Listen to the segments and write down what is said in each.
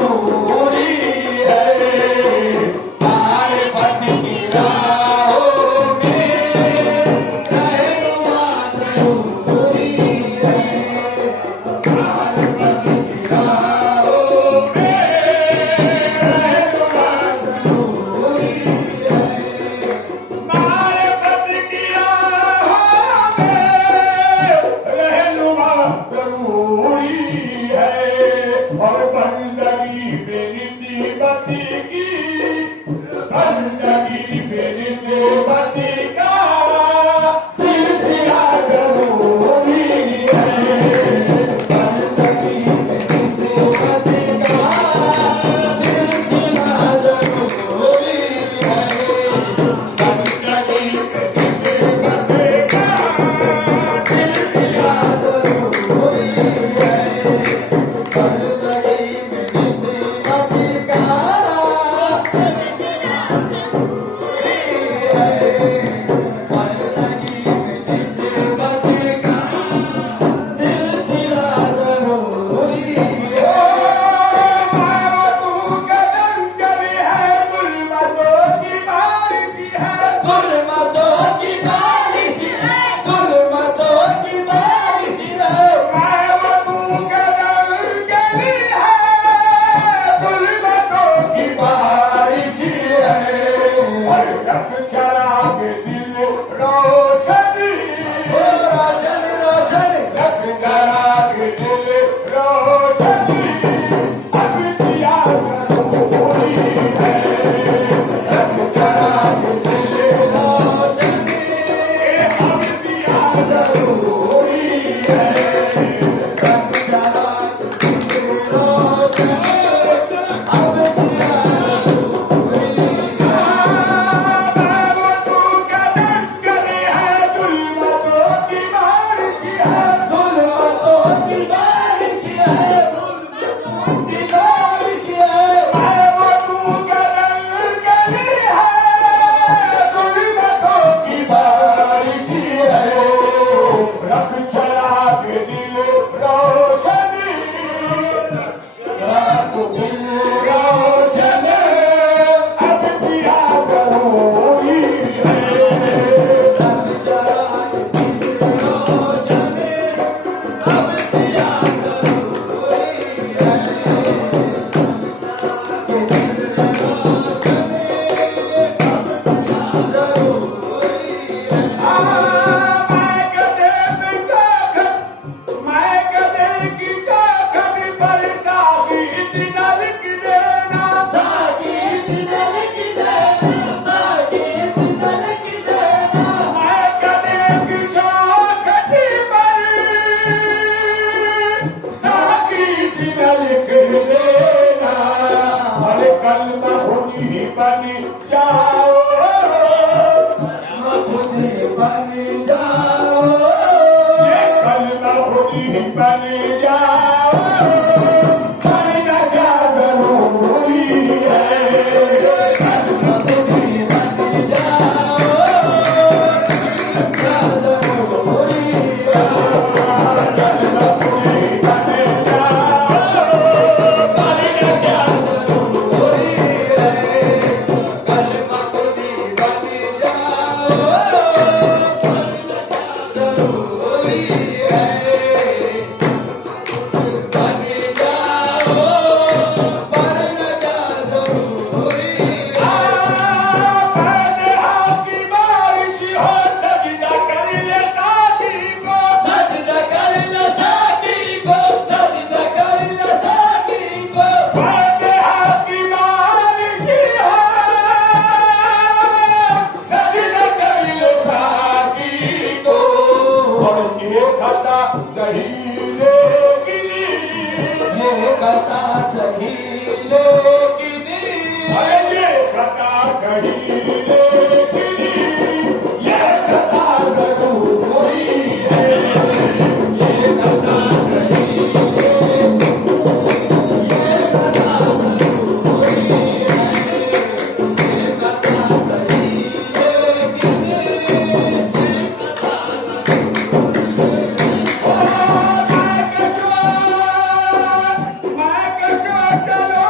जरूरी है, मारिफत की राहों में रहनुमा जरूरी है, मारिफत की राहों में रहनुमा जरूरी है, मारिफत की राहों में रहनुमा जरूरी है, और बंदगी पे निस्बती की, बंदगी पे निस्बती का सिलसिला जरूरी है, बंदगी पे निस्बती का सिलसिला जरूरी है, बंदगी पे निस्बती का सिलसिला जरूरी है, बंदगी में निस्बती का सिलसिला जरूरी है। तू कदम कभी है, गुलमतों की बारिश है, गुलमतों की बारिश है, गुलमतों की बारिश है, तू कदम कभी है, गुलमतों की बारिश है, और रख चराग दिल रोशनी, रोशन रोशन रख चराग दिल रोशनी, अब दिया जरूरी है, रख चराग दिल रोशनी, अब दिया जरूरी है, रख चराग दिल रोशनी, अब दिया जरूरी है। तू कदम करे है, गुलमतों की बारिश है, गुलमतों की बारिश है, गुलमतों की बारिश है, तू कदम करे है, गुलमतों की बारिश है, रख चराग दिल रोशनी, रख दिल रोशनी, अब दिया जरूरी है, रख चराग दिल रोशनी, अब दिया जरूरी है, दिल रोशनी, अब दिया जरूरी है। मैं गधे पे चौखट, मैं गधे की चौखट पर सागीत न लिख देना, सागीत न लिख देना, सागीत न लिख देना, मैं गधे की चौखट पर सागीत न लिख देना, अरे कलमा खुद ही बन जाओ, खुद ही बन जाओ, ये कलमा खुद ही बन जाओ, बनना क्या जरूरी है, कलमा खुद ही बन जाओ, क्या जरूरी है, कलमा खुद ही बन जाओ, बनना क्या जरूरी है, कलमा खुद ही बन जाओ, जरूरी है, बन जाओ, बनना क्या जरूरी है। फतह की बारिश हो, सजदा कर ले साकी को, सजदा कर ले साकी को, सजदा कर ले साकी को, फतह की बारिश हो, सजदा कर ले साकी को, और ये खता सही लेकिन, ये खता सही लेकिन, अरे ये खता सही लेकिन, ये खता जरूरी है, ये खता सही लेकिन, ये खता जरूरी है, ये खता सही लेकिन, ये खता जरूरी है। मैं कशवा चलो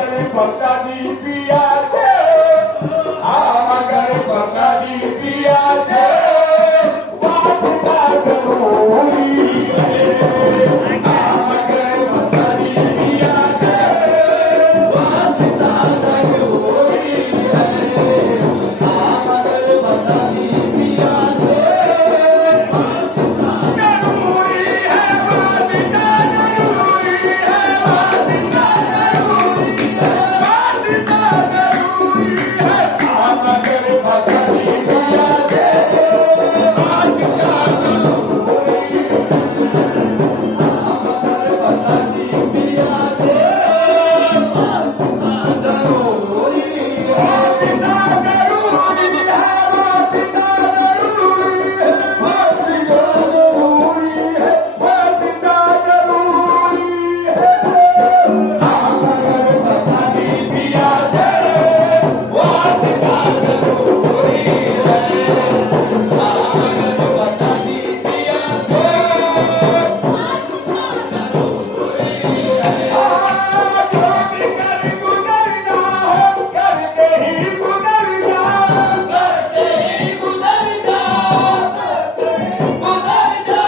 मगर पकानी पिया से मगर पकानी पिया से वास्ता जरूरी है मगर पकानी पिया से वास्ता जरूरी है मगर पकानी पिया से जरूरी है वास्ता जरूरी है वास्ता जरूरी है वास्ता जरूरी है मगर पकानी पिया से वास्ता जरूरी मगर पकानी पिया से वास्ता जरूरी है वास्ता जरूरी है वास्ता जरूरी है वास्ता जरूरी है वास्ता जरूरी है मगर पकानी पिया से वास्ता जरूरी है मगर पकानी पिया से जो भी कर गुजरना हो करते ही गुजर जा करते ही गुजर जा गुजर जा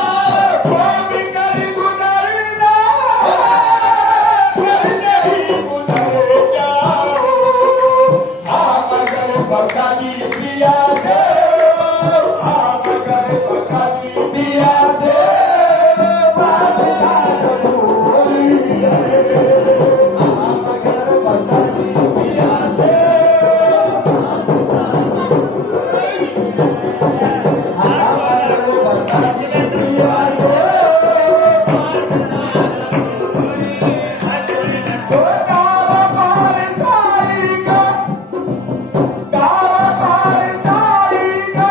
जो भी कर गुजरना हो करते ही गुजर जाओ मगर पकानी पिया से मगर पकानी पिया से वास्ता जरूरी है मगर पकानी पिया से मगर पकानी पिया से गावा पार सारी का गावा पार सारी का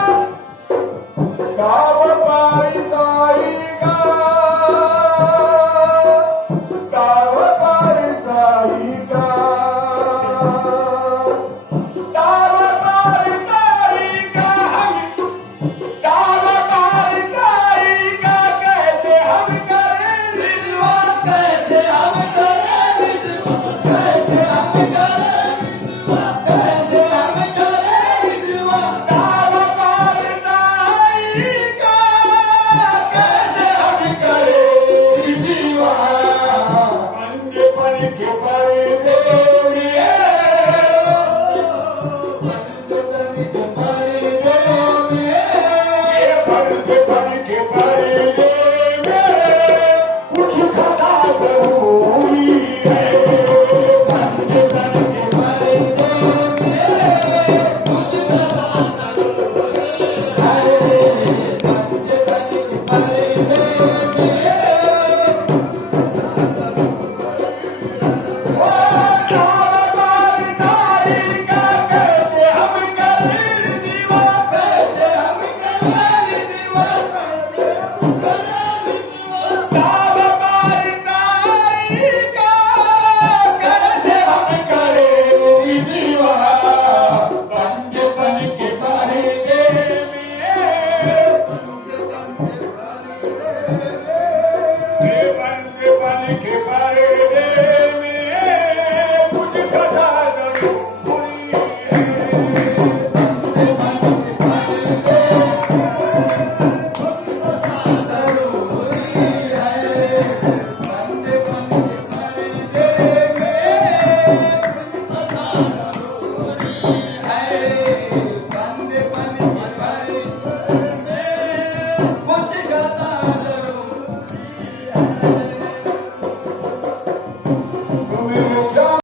गावा पार सारी का गावा पार सारी का गावा पार सारी का गावा पार सारी का कैसे हम करें रिजवा कैसे हम करें रिजवा कैसे